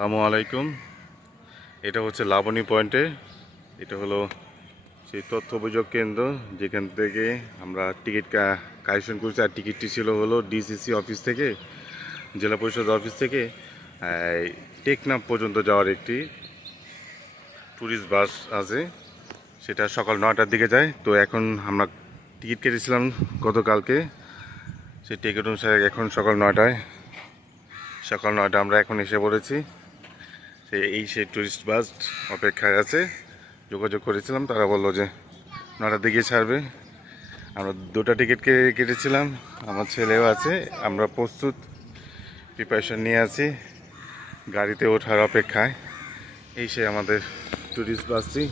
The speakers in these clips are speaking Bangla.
আসসালামু আলাইকুম। এটা হচ্ছে লাবণী পয়েন্টে। এটা হলো সেই তথ্য অভিযোগ কেন্দ্র যেখান থেকে আমরা টিকিট কালেকশন করছি। আর টিকিটটি ছিল হলো ডিসিসি অফিস থেকে, জেলা পরিষদ অফিস থেকে টেকনাফ পর্যন্ত যাওয়ার একটি ট্যুরিস্ট বাস আছে। সেটা সকাল 9টার দিকে যায়। তো এখন আমরা টিকিট কেটেছিলাম গতকালকে, সেই টিকিট অনুসারে এখন সকাল 9টায় আমরা এখন এসে পড়েছি। সেই ট্যুরিস্ট বাস অপেক্ষায় আছে। যোগাযোগ করেছিলাম, তারা বললো যে 9টার দিকে ছাড়বে। আমরা 2টা টিকিট কেটেছিলাম, আমার ছেলেও আছে। আমরা প্রস্তুত, প্রিপারেশন নিয়ে আছি গাড়িতে ওঠার অপেক্ষায়। সেই আমাদের ট্যুরিস্ট বাসটি।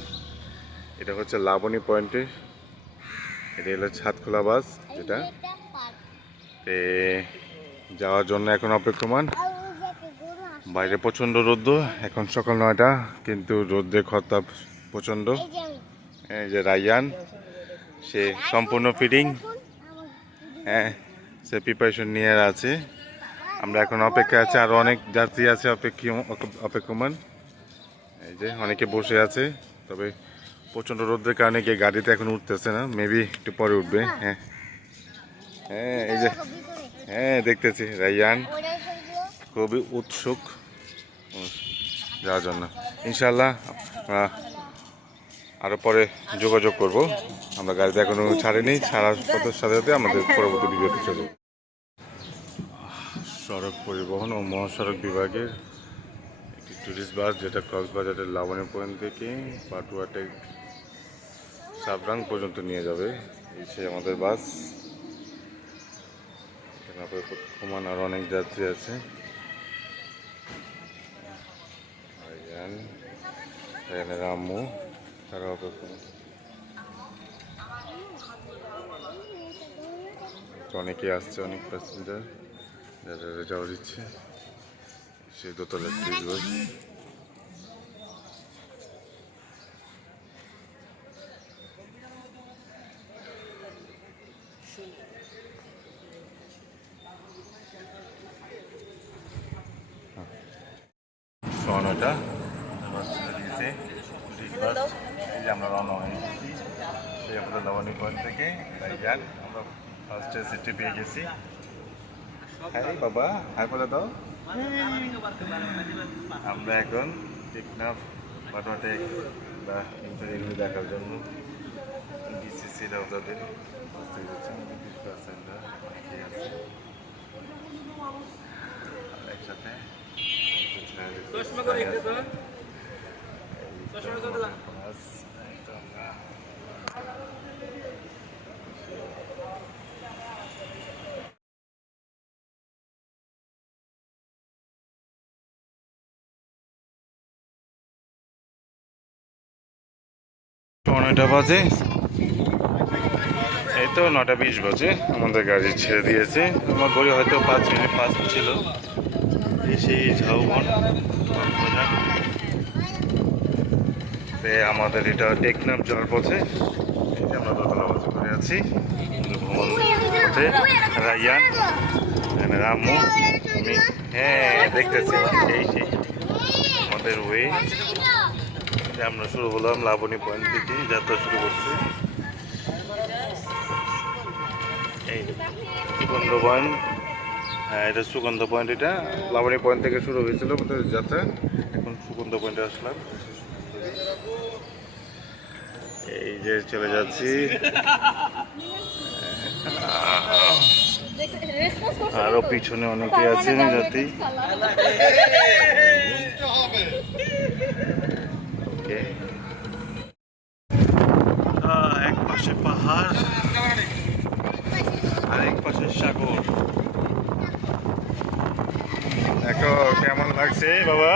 এটা হচ্ছে লাবণী পয়েন্টে, এটা হলো ছাদখোলা বাস, যেটা যাওয়ার জন্য এখন অপেক্ষমান। বাইরে প্রচণ্ড রোদ্র, এখন সকাল 9টা, কিন্তু রোদ্রের খরতাপ প্রচণ্ড। এই যে রায়ান, সে সম্পূর্ণ ফিটিং, সে প্রিপারেশন নিয়ে আছে। আমরা এখন অপেক্ষা আছে, আরও অনেক যাত্রী আছে অপেক্ষমান। এই যে অনেকে বসে আছে, তবে প্রচণ্ড রোদ্রের কারণে গিয়ে গাড়িতে এখন উঠতেছে না, মেবি একটু পরে উঠবে। এই যে দেখতেছি রায়ান খুবই উৎসুক যাওয়ার জন্য। ইনশাল্লাহ আরও পরে যোগাযোগ করব। আমরা গাড়িতে এখনো ছাড়িনি, ছাড়ার পথের সাথে সাথে আমাদের পরবর্তী ভিডিওতে চলবে। সড়ক পরিবহন ও মহাসড়ক বিভাগের একটি ট্যুরিস্ট বাস, যেটা কক্সবাজারের লাবণী পয়েন্ট থেকে পাটুয়াটেক সাবরাং পর্যন্ত নিয়ে যাবে। সে আমাদের বাস। কমান আর অনেক যাত্রী আছে। আম্মু তারা অনেকে আসছে, অনেক প্যাসেঞ্জার যারা যাওয়ার ইচ্ছে। সেই দোতলার ট্যুরিস্ট বাস। সোনাটা বাস দিয়েছে ট্যুরিস্ট বাস। এই যে আমরা রওনা হয়ে গেছি সেই আমাদের লাবণী পয়েন্ট থেকে। তাই যান, আমরা ফার্স্টে সিটে পেয়ে গেছি। হ্যাঁ বাবা, হাই বলে দাও। আমরা এখন টেকনাফ পাটুয়াটেক বা এগুলো দেখার জন্য ডিসিসির তাদের বুঝতে পেরেছি। অনেকেই আছে একসাথে। নয়টা বাজে, এই তো 9টা 20 বাজে আমাদের গাড়ি ছেড়ে দিয়েছে। আমার গাড়ি হয়তো 5 মিনিট ফাস্ট ছিল। সেই ঝাউবন আমাদের এটা টেকনাফ যাওয়ার পথে। আমরা দোতলা বাসে করে আছি ভ্রমণ পথে। রায়ান, রামু, আমি দেখতেছি সেই আমাদের ওয়ে। আমরা শুরু হলাম লাবণী পয়েন্ট থেকে, যাত্রা শুরু করছি। এই সুগন্ধ পয়েন্ট, এটা সুগন্ধ পয়েন্ট। এটা লাবণী পয়েন্ট থেকে শুরু হয়েছিল আমাদের যাত্রা। এখন সুগন্ধ পয়েন্টে আসলাম। এই যে চলে যাচ্ছি, আরো পিছনে অনেকে আছেন যাত্রী। এক পাশে পাহাড় আর এক পাশে সাগর। দেখো কেমন লাগছে বাবা,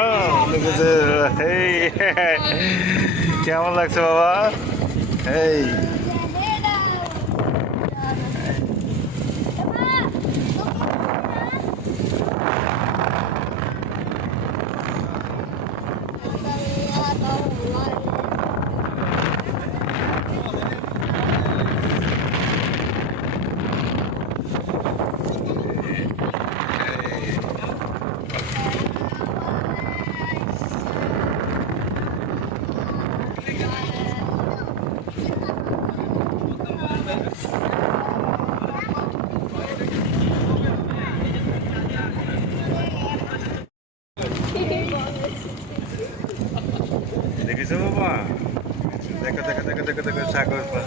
কেমন লাগছে বাবা? এই দেখো দেখো দেখো সাগর পার।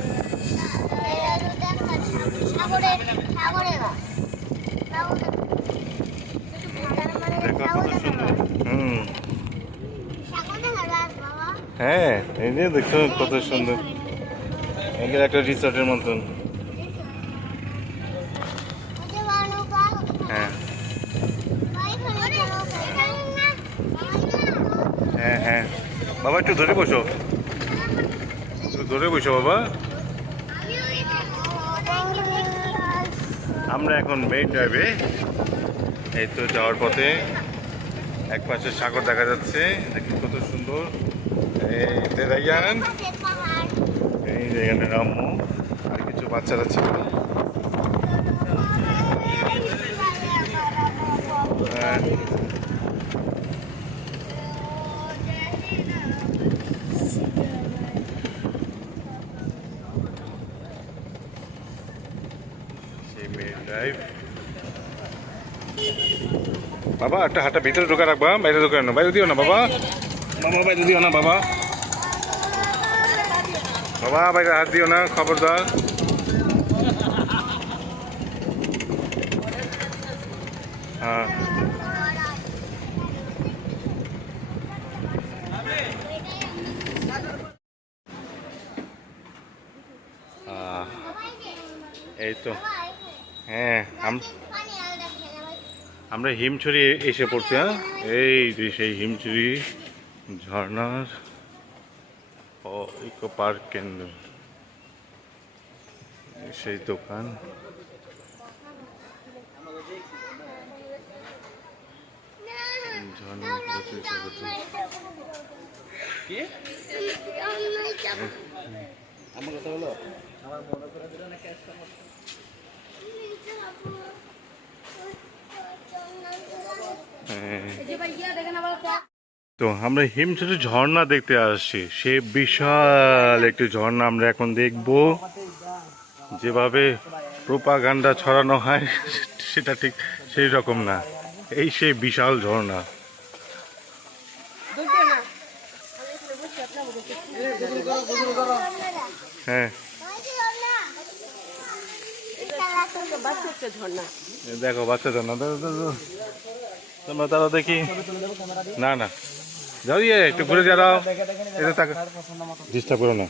দেখো কত সুন্দর। হ্যাঁ এই যে দেখছো কত সুন্দর, এখানে একটা রিসর্টের মতন। হ্যাঁ হ্যাঁ হ্যাঁ বাবা একটু ধরে বসো, একটু ধরে বসো বাবা। আমরা এখন মেইন ড্রাইভে, এই তো যাওয়ার পথে এক পাশে সাগর দেখা যাচ্ছে, দেখুন কত সুন্দর। এই তেরাইয়ান, এই যে এখানে রাম্মু আর কিছু বাচ্চারা ছিল। সেই মেইন ড্রাইভ। বাবা একটা হাতটা ভিতরে ঢোকা রাখবা, বাইরে ঢোকা না, বাইরে দিও না বাবা, বাবা বাইরে দিও না বাবা, বাবা বাইরে হাত দিও না, খবরদার। হ্যাঁ এই তো। হ্যাঁ আমরা হিমছড়ি এসে পড়ছি। হ্যাঁ এই যে সেই হিমছড়ি ঝর্ণার ইকো পার্ক কেন্দ্র, সেই দোকান। ঝর্ণা আমার কথা হলো আমার মনে করে দিল না ক্যাশ। তো আমরা হিমছড়ি ঝর্ণা দেখতে আসছি, সে বিশাল একটি ঝর্ণা আমরা এখন দেখব। যেভাবে প্রোপাগান্ডা ছড়ানো হয় সেটা ঠিক সেই রকম না, এই সেই বিশাল ঝর্ণা। হ্যাঁ দেখো বাচ্চা ঝর্ণা, তোমরা তারা দেখি না না যাও, ইয়ে একটু ঘুরে যাও, এটা তাকে ডিস্টার্ব করো না।